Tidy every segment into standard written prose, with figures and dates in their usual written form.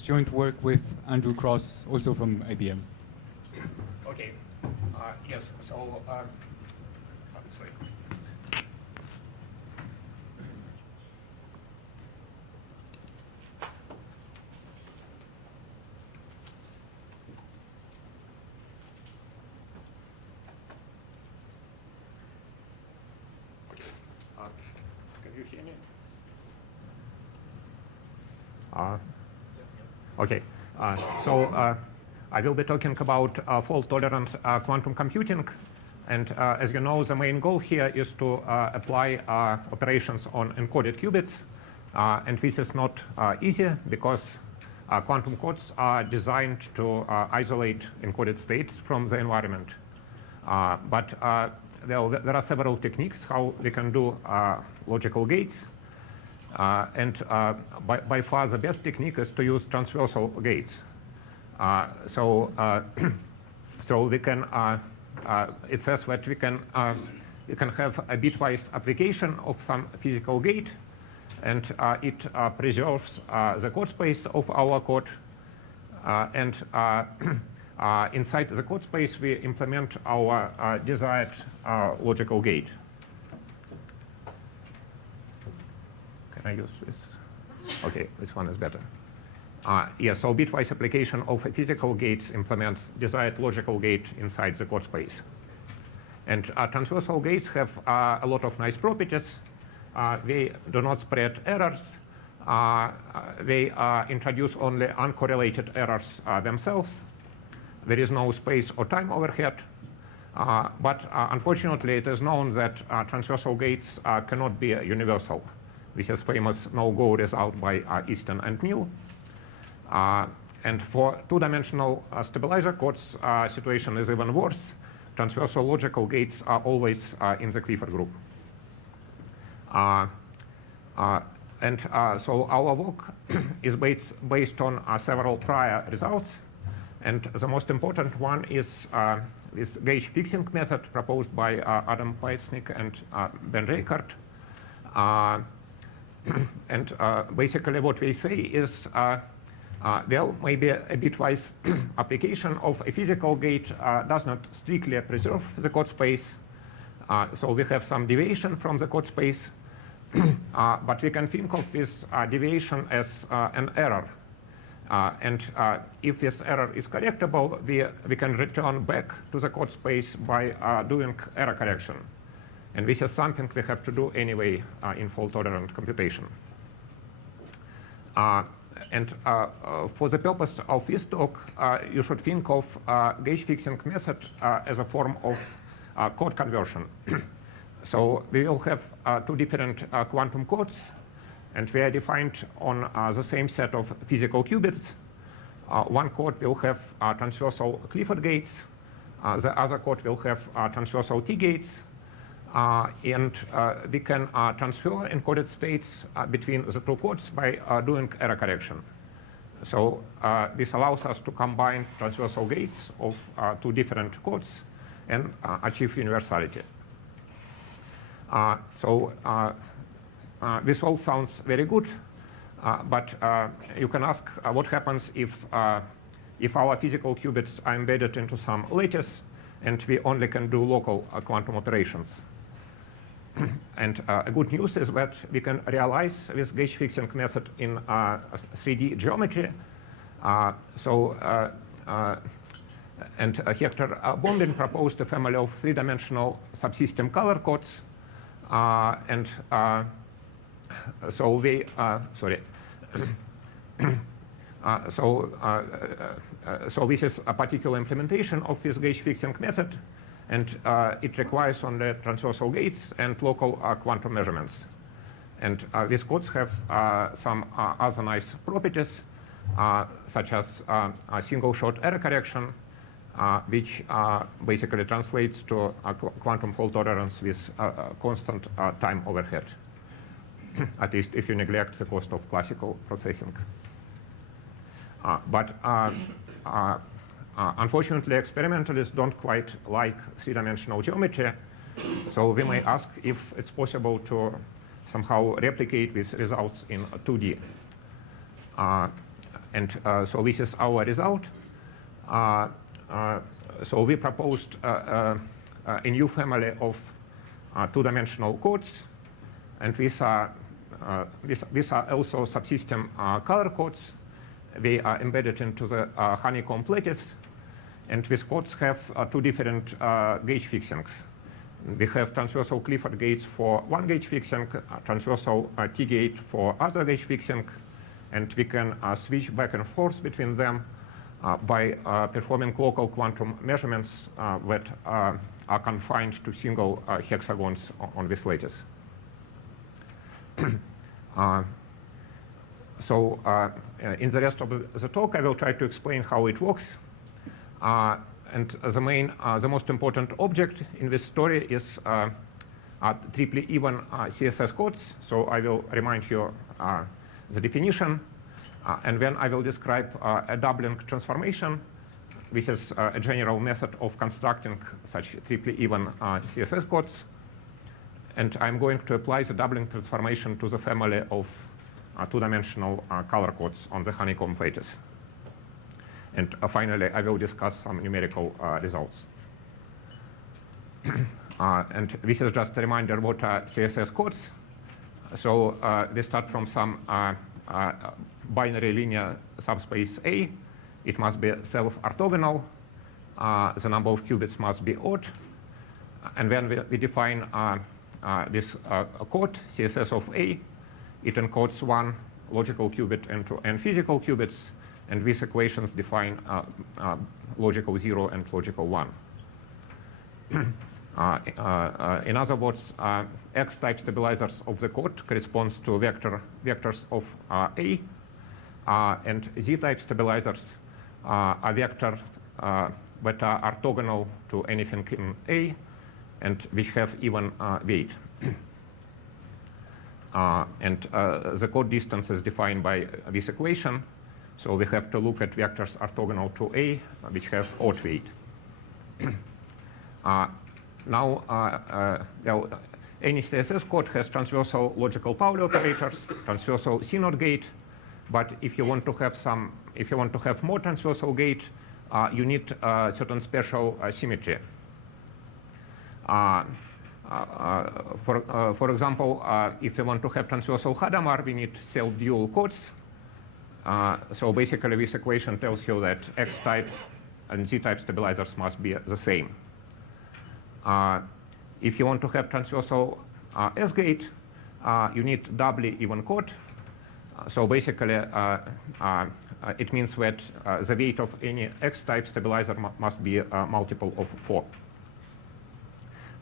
It's joint work with Andrew Cross, also from IBM. Okay. Yes. So, sorry. Can you hear me? Okay. So I will be talking about fault-tolerant quantum computing. And as you know, the main goal here is to apply operations on encoded qubits. And this is not easy because quantum codes are designed to isolate encoded states from the environment. But there are several techniques how we can do logical gates. And by far the best technique is to use transversal gates. So we can, it says that we can have a bitwise application of some physical gate, and it preserves the code space of our code. And inside the code space, we implement our desired logical gate. Can I use this? OK, this one is better. Yes, so bitwise application of physical gates implements desired logical gate inside the code space. And transversal gates have a lot of nice properties. They do not spread errors. They introduce only uncorrelated errors themselves. There is no space or time overhead. But unfortunately, it is known that transversal gates cannot be universal. This is famous no-go result by Easton and Neal. And for two-dimensional stabilizer codes, situation is even worse. Transversal logical gates are always in the Clifford group. So our work is based on several prior results. And the most important one is this gauge fixing method proposed by Adam Paetznick and Ben Reichardt. And basically what we say is, well, maybe a bitwise application of a physical gate does not strictly preserve the code space. So we have some deviation from the code space. But we can think of this deviation as an error. And if this error is correctable, we can return back to the code space by doing error correction. And this is something we have to do anyway in fault-tolerant computation. And for the purpose of this talk, you should think of gauge fixing method as a form of code conversion. So we will have two different quantum codes, and they are defined on the same set of physical qubits. One code will have transversal Clifford gates. The other code will have transversal T-gates. And we can transfer encoded states between the two codes by doing error correction. So this allows us to combine transversal gates of two different codes and achieve universality. So this all sounds very good, but you can ask what happens if our physical qubits are embedded into some lattice and we only can do local quantum operations. And good news is that we can realize this gauge fixing method in 3D geometry. And Hector Bombin proposed a family of three-dimensional subsystem color codes. So we, sorry. So this is a particular implementation of this gauge fixing method. And it requires only transversal gates and local quantum measurements. And these codes have some other nice properties, such as a single-shot error correction, which basically translates to quantum fault tolerance with constant time overhead, at least if you neglect the cost of classical processing. But unfortunately, experimentalists don't quite like three-dimensional geometry, so we may ask if it's possible to somehow replicate these results in 2D. And so this is our result. So we proposed a new family of two-dimensional codes, and these are also subsystem color codes. They are embedded into the honeycomb lattice, and these codes have two different gauge fixings. We have transversal Clifford gates for one gauge fixing, transversal T-gate for other gauge fixing, and we can switch back and forth between them by performing local quantum measurements that are confined to single hexagons on this lattice. So in the rest of the talk, I will try to explain how it works. And the most important object in this story is triply even CSS codes. So I will remind you the definition, and then I will describe a doubling transformation. This is a general method of constructing such triply even CSS codes. And I'm going to apply the doubling transformation to the family of two-dimensional color codes on the honeycomb lattice. And finally, I will discuss some numerical results. And this is just a reminder what are CSS codes. So we start from some binary linear subspace A. It must be self-orthogonal. The number of qubits must be odd. And then we define this code, CSS of A. It encodes one logical qubit into n physical qubits. And these equations define logical 0 and logical 1. In other words, X-type stabilizers of the code corresponds to vectors of A, and Z-type stabilizers are vectors that are orthogonal to anything in A and which have even weight. And the code distance is defined by this equation. So we have to look at vectors orthogonal to A, which have odd weight. Now, well, any CSS code has transversal logical Pauli operators, transversal CNOT gate. But if you want to have more transversal gate, you need certain special symmetry. For example, if you want to have transversal Hadamard, we need self-dual codes. So basically, this equation tells you that X-type and Z-type stabilizers must be the same. If you want to have transversal S-gate, you need doubly even code. So basically, it means that the weight of any X-type stabilizer must be a multiple of 4.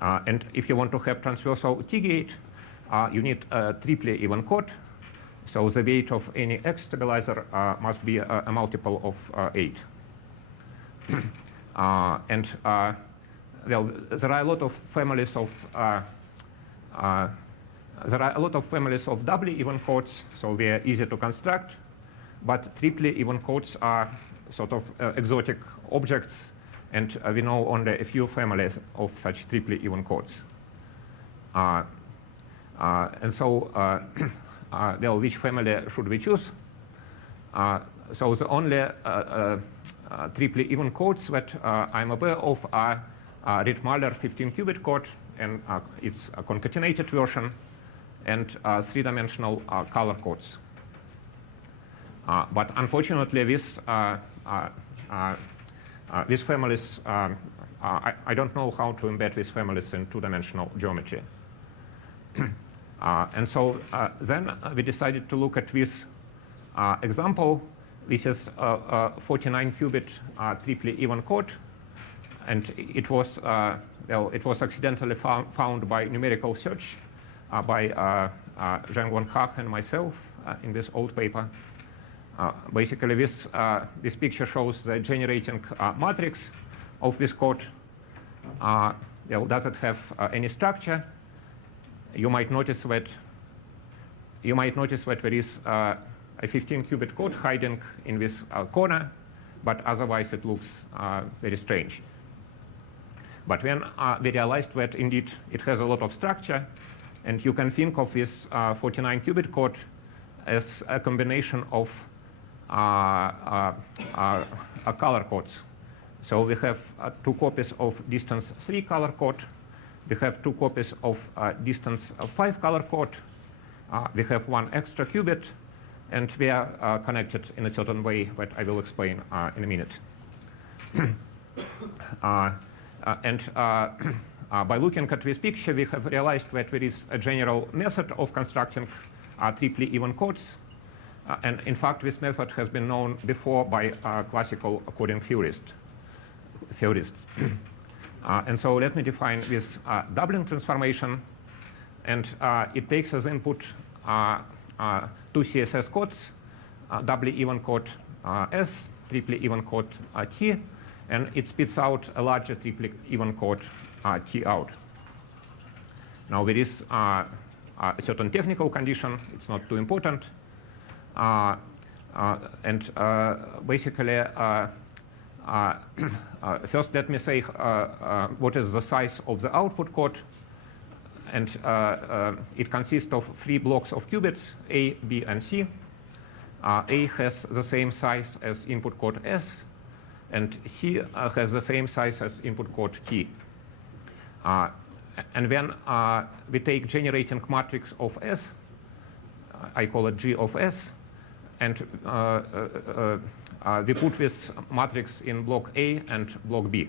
And if you want to have transversal T-gate, you need a triply even code. So the weight of any X stabilizer must be a multiple of 8. And well, there are a lot of families of doubly even codes, so they are easy to construct. But triply even codes are sort of exotic objects, and we know only a few families of such triply even codes. And so, well, which family should we choose? So the only triply even codes that I'm aware of are Rittmaler 15-qubit code, and it's a concatenated version, and three-dimensional color codes. But unfortunately, these families, I don't know how to embed these families in two-dimensional geometry. And so then we decided to look at this example. This is a 49-qubit triply even code, and it was accidentally found by numerical search by Zheng Wenhak and myself in this old paper. Basically, this picture shows the generating matrix of this code. Does it have any structure? You might notice that there is a 15-qubit code hiding in this corner, but otherwise it looks very strange. But then we realized that indeed it has a lot of structure, and you can think of this 49-qubit code as a combination of color codes. So we have 2 copies of distance 3 color code. We have 2 copies of distance 5 color code. We have 1 extra qubit, and we are connected in a certain way that I will explain in a minute. By looking at this picture, we have realized that there is a general method of constructing triply even codes. And in fact, this method has been known before by classical coding theorists. And so let me define this doubling transformation. And it takes as input 2 CSS codes, doubly even code S, triply even code T, and it spits out a larger triply even code T out. Now there is a certain technical condition. It's not too important. Basically, first let me say what is the size of the output code. And it consists of 3 blocks of qubits, A, B, and C. A has the same size as input code S, and C has the same size as input code T. And when we take generating matrix of S, I call it G of S, and we put this matrix in block A and block B.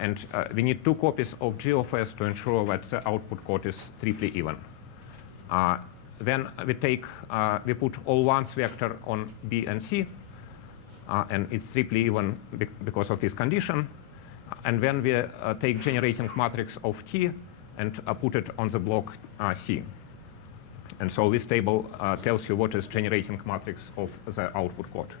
And we need 2 copies of G of S to ensure that the output code is triply even. Then we put all ones vector on B and C, and it's triply even because of this condition. And then we take generating matrix of T and put it on the block C. And so this table tells you what is generating matrix of the output code.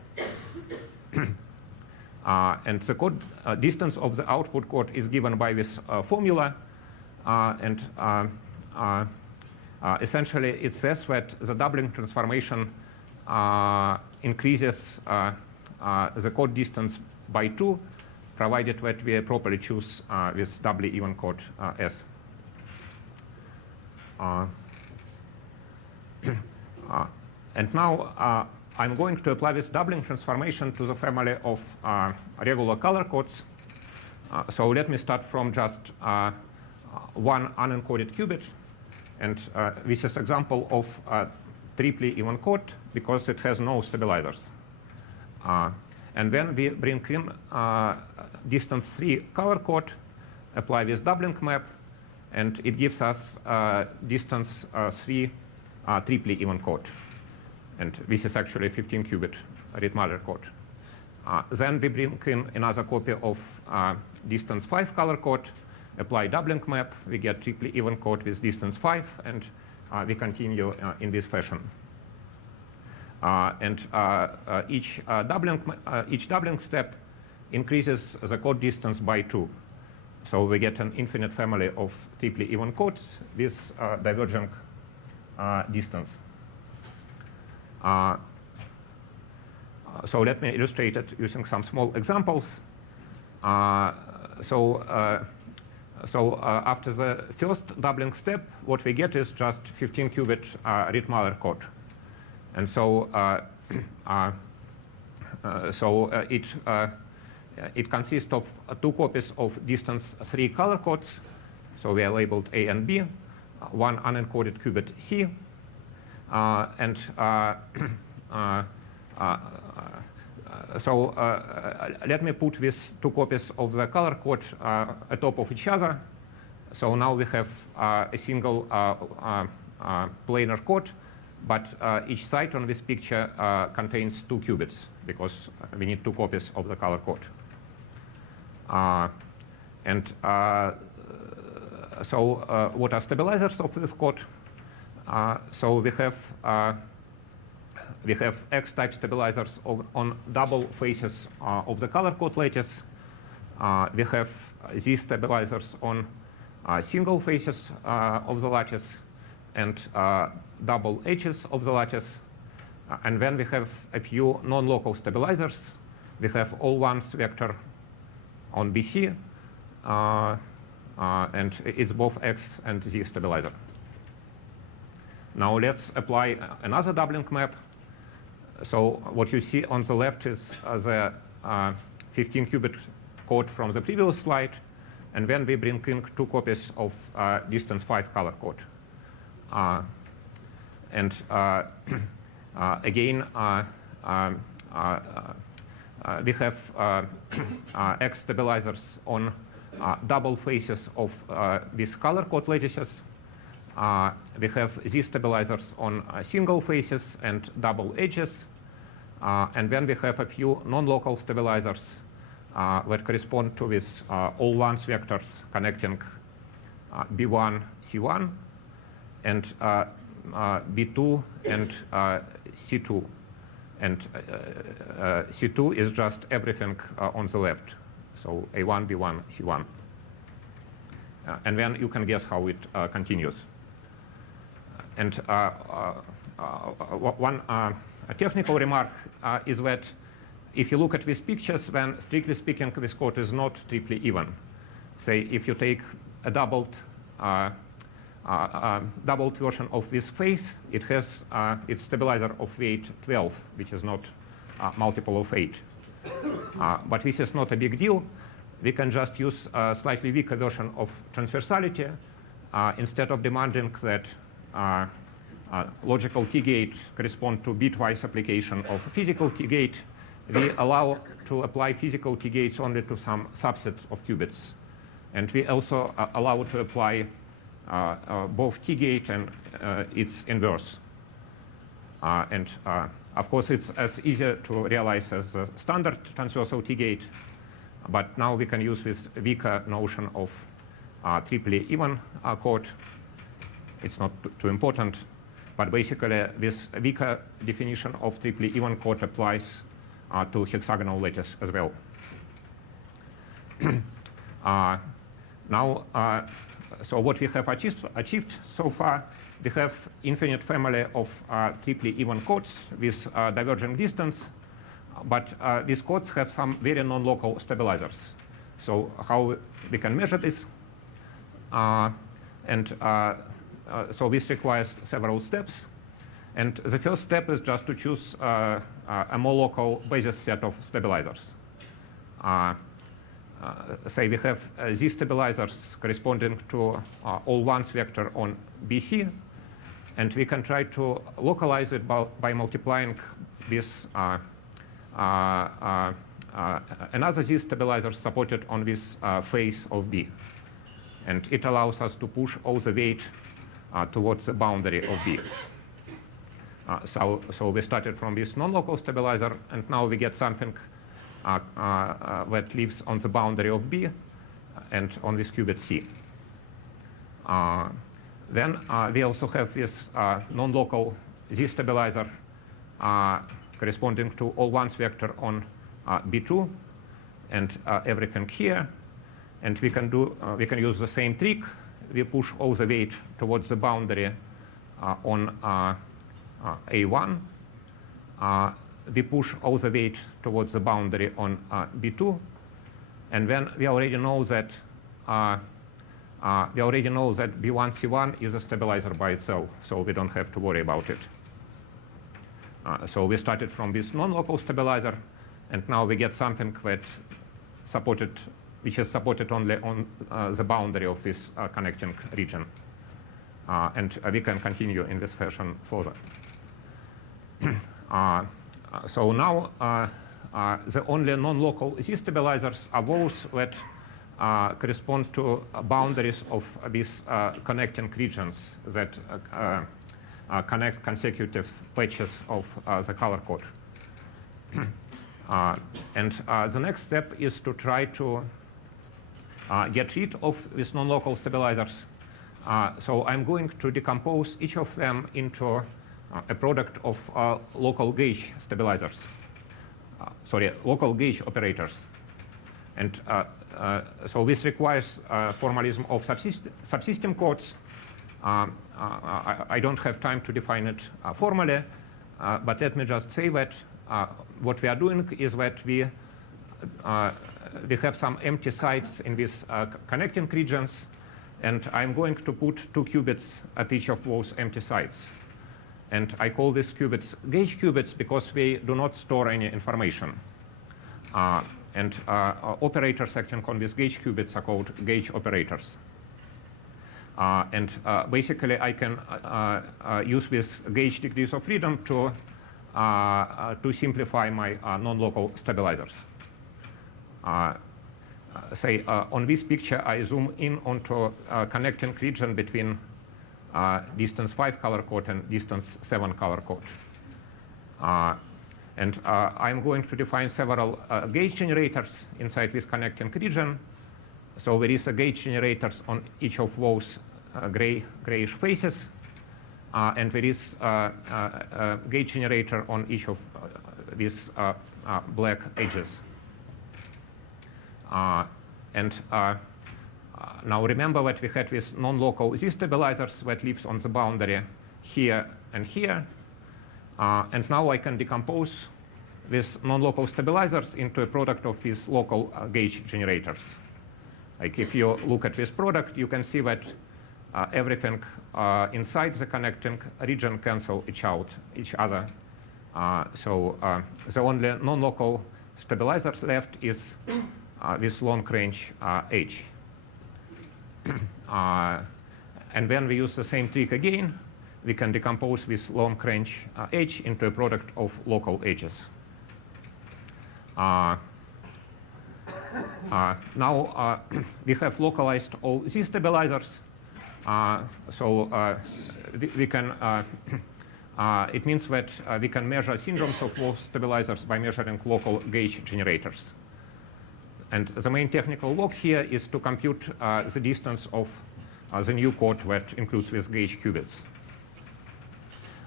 And the code distance of the output code is given by this formula. Essentially, it says that the doubling transformation increases the code distance by 2, provided that we properly choose this doubly even code S. And now I'm going to apply this doubling transformation to the family of regular color codes. So let me start from just 1 unencoded qubit. And this is an example of triply even code because it has no stabilizers. And then we bring in distance 3 color code, apply this doubling map, and it gives us distance 3 triply even code. And this is actually 15-qubit read-mother code. Then we bring in another copy of distance 5 color code, apply doubling map, we get triply even code with distance 5, and we continue in this fashion. Each doubling step increases the code distance by 2. So we get an infinite family of triply even codes with diverging distance. So let me illustrate it using some small examples. So after the first doubling step, what we get is just 15-qubit read-mother code. And so, it consists of 2 copies of distance 3 color codes. So we are labeled A and B, 1 unencoded qubit C. Let me put these 2 copies of the color code atop of each other. So now we have a single planar code, but each side on this picture contains 2 qubits because we need 2 copies of the color code. What are stabilizers of this code? So we have X-type stabilizers on double faces of the color code lattice. We have these stabilizers on single faces of the lattice and double edges of the lattice. And then we have a few non-local stabilizers. We have all ones vector on BC, and it's both X and Z stabilizer. Now let's apply another doubling map. So what you see on the left is the 15-qubit code from the previous slide, and then we bring in 2 copies of distance 5 color code. And again, we have X stabilizers on double faces of these color code lattices. We have Z stabilizers on single faces and double edges. And then we have a few non-local stabilizers that correspond to these all ones vectors connecting B1, C1, and B2 and C2. And C2 is just everything on the left. So A1, B1, C1. And then you can guess how it continues. And one technical remark is that if you look at these pictures, then strictly speaking, this code is not triply even. Say, if you take a doubled version of this face, it has its stabilizer of weight 12, which is not multiple of 8. But this is not a big deal. We can just use a slightly weaker version of transversality. Instead of demanding that logical T-gate correspond to bitwise application of physical T-gate, we allow to apply physical T-gates only to some subset of qubits. And we also allow to apply both T-gate and its inverse. And of course, it's as easier to realize as a standard transversal T-gate, but now we can use this weaker notion of triply even code. It's not too important, but basically this weaker definition of triply even code applies to hexagonal lattice as well. Now, so what we have achieved so far, we have infinite family of triply even codes with diverging distance, but these codes have some very non-local stabilizers. So how we can measure this? So this requires several steps. And the first step is just to choose a more local basis set of stabilizers. Say we have Z stabilizers corresponding to all ones vector on BC, and we can try to localize it by multiplying this another Z stabilizer supported on this face of B. And it allows us to push all the weight towards the boundary of B. So we started from this non-local stabilizer, and now we get something that lives on the boundary of B and on this qubit C. Then we also have this non-local Z stabilizer corresponding to all ones vector on B2 and everything here. And we can use the same trick. We push all the weight towards the boundary on A1. We push all the weight towards the boundary on B2, and then we already know that B1 C1 is a stabilizer by itself, so we don't have to worry about it. So we started from this non-local stabilizer, and now we get something that which is supported only on the boundary of this connecting region, and we can continue in this fashion further. So now the only non-local Z stabilizers are those that correspond to boundaries of these connecting regions that connect consecutive patches of the color code. And the next step is to try to get rid of these non-local stabilizers. So I'm going to decompose each of them into a product of local gauge stabilizers. Local gauge operators. And so this requires formalism of subsystem codes. I don't have time to define it formally, but let me just say that what we are doing is that we have some empty sites in these connecting regions, and I'm going to put 2 qubits at each of those empty sites. And I call these qubits gauge qubits because we do not store any information. And operators acting on these gauge qubits are called gauge operators. And basically, I can use these gauge degrees of freedom to simplify my non-local stabilizers. Say, on this picture, I zoom in onto a connecting region between distance 5 color code and distance 7 color code. And I'm going to define several gauge generators inside this connecting region. So there is a gauge generators on each of those grayish faces. And there is a gauge generator on each of these black edges. Now remember that we had these non-local z-stabilizers that lives on the boundary here and here. And now I can decompose these non-local stabilizers into a product of these local gauge generators. Like if you look at this product, you can see that everything inside the connecting region cancel each other. So the only non-local stabilizers left is this long range H. And when we use the same trick again, we can decompose this long range H into a product of local edges. Now we have localized all these stabilizers. So we can, it means that we can measure syndromes of those stabilizers by measuring local gauge generators. And the main technical work here is to compute the distance of the new code that includes these gauge qubits.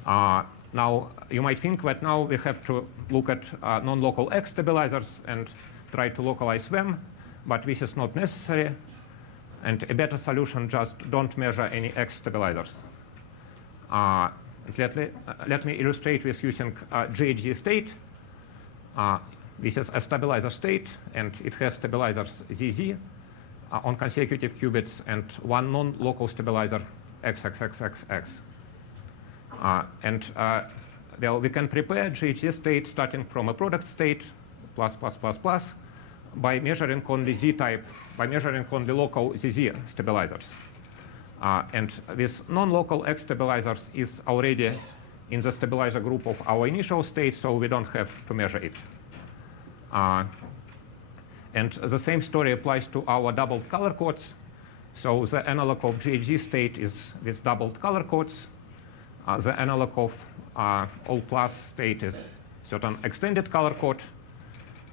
Now, you might think that now we have to look at non-local X stabilizers and try to localize them, but this is not necessary. And a better solution, just don't measure any X stabilizers. Let me illustrate this using GHZ state. This is a stabilizer state, and it has stabilizers ZZ on consecutive qubits and one non-local stabilizer XXXXX. Well, we can prepare GHZ state starting from a product state plus by measuring only Z type, by measuring only local ZZ stabilizers. And this non-local X stabilizers is already in the stabilizer group of our initial state, so we don't have to measure it. And the same story applies to our doubled color codes. So the analog of GHZ state is this doubled color codes. The analog of all plus state is certain extended color code.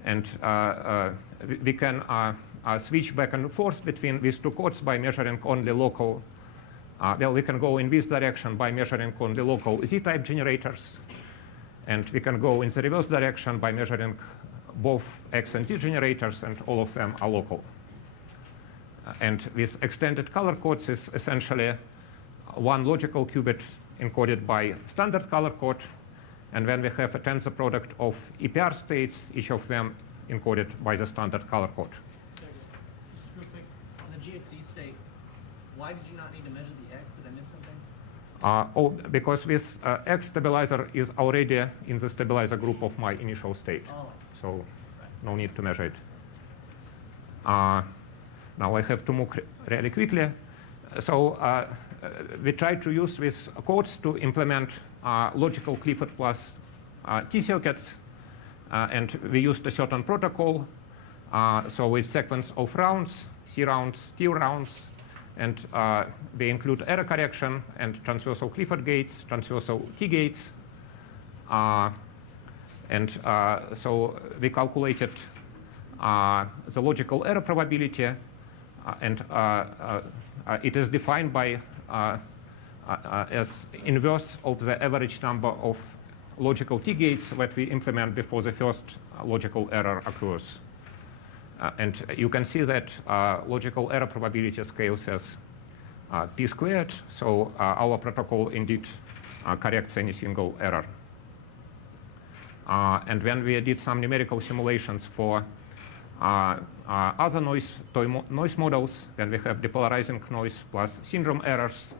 And we can switch back and forth between these two codes by measuring only local. Well, we can go in this direction by measuring only local Z-type generators. And we can go in the reverse direction by measuring both X and Z generators, and all of them are local. And this extended color codes is essentially one logical qubit encoded by standard color code. And then we have a tensor product of EPR states, each of them encoded by the standard color code. Just real quick, on the GHZ state, why did you not need to measure the X? Did I miss something? Because this X stabilizer is already in the stabilizer group of my initial state. Oh, I see. So no need to measure it. Now I have to move really quickly. So we try to use these codes to implement logical Clifford+T circuits. And we used a certain protocol. So it's sequence of rounds, C rounds, T rounds. And they include error correction and transversal Clifford gates, transversal T gates. And so we calculated the logical error probability, and it is defined by as inverse of the average number of logical T gates that we implement before the first logical error occurs. And you can see that logical error probability scales as p squared, so our protocol indeed corrects any single error. And when we did some numerical simulations for other noise models, when we have depolarizing noise plus syndrome errors,